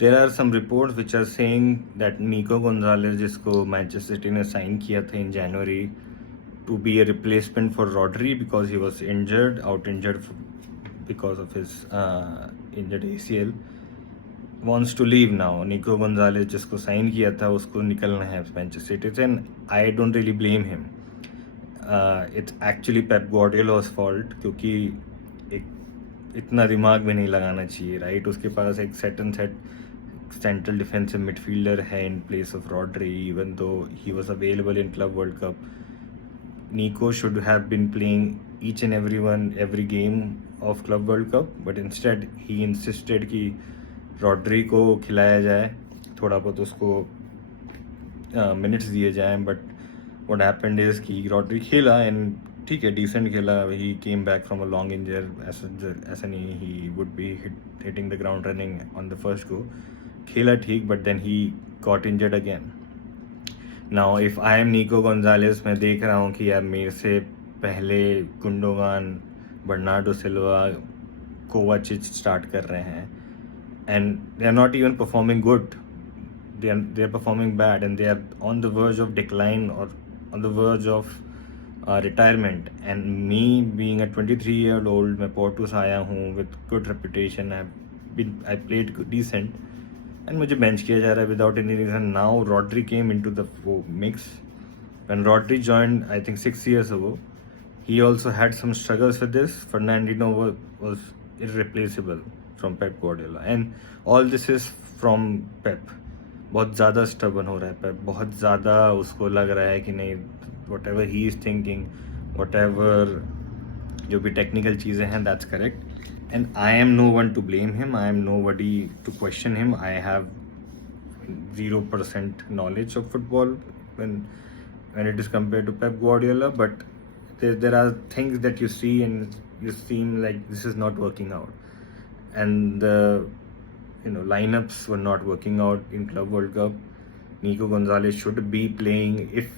There are some reports which are saying that Nico Gonzalez, जिसको Manchester city ने sign किया था in January to be a replacement for Rodri because he was injured because of his injured ACL, wants to leave now. Nico Gonzalez जिसको sign किया था उसको निकलना है मैनचेस्टर सिटी से, and I don't really blame him. It's actually Pep Guardiola's fault क्योंकि इतना दिमाग भी नहीं लगाना चाहिए, राइट? उसके पास एक सेट सेंट्रल डिफेंसिव मिडफील्डर है in place of Rodri, even though he was available in club world cup. Nico should have been playing each and every game of Club World Cup, but instead he insisted कि Rodri को खिलाया जाए, थोड़ा बहुत उसको minutes दिए जाए. But what happened is कि रॉड्री खेला एंड ठीक है, डिसेंट खेला. He came back from a long injury, ऐसा नहीं he would be hitting the ground running on the first go. खेला ठीक, but then he got injured again. Now if I am Nico Gonzalez, मैं देख रहा हूँ कि यार मेरे से पहले गुंडोगान, बर्नार्डो सिल्वा, कोवाचिच स्टार्ट कर रहे हैं and they are not even performing good. they are performing bad and they are on the verge of decline or on the verge of retirement. And me being a 23-year-old, मैं Porto से आया हूँ with good reputation, I played decent, and मुझे bench किया जा रहा है without any reason. Now Rodri came into the mix. When Rodri joined, I think 6 years ago, he also had some struggles with this. Fernandinho was irreplaceable from Pep Guardiola, and all this is from Pep. बहुत ज़्यादा stubborn हो रहा है पेप, बहुत ज़्यादा उसको लग रहा है कि नहीं, whatever he is thinking, whatever जो भी टेक्निकल चीज़ें हैं, that's correct. And I am no one to blame him, I am nobody to question him. I have 0% knowledge of football when it is compared to Pep Guardiola, but there are things that you see and you seem like this is not working out, and lineups were not working out in Club World Cup. Nico Gonzalez should be playing. If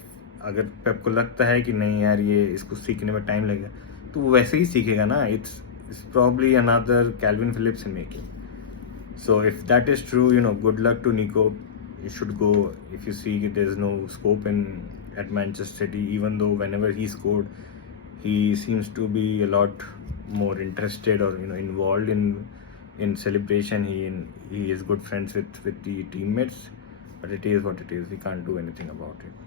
अगर पेप को लगता है कि नहीं यार ये इसको सीखने में टाइम लगेगा, तो वो वैसे ही सीखेगा ना. It's probably another Calvin Phillips in making. So if that is true, good luck to Nico. You should go. If you see there's no scope at Manchester City, even though whenever he scored, he seems to be a lot more interested or involved in celebration. He is good friends with the teammates, but it is what it is. We can't do anything about it.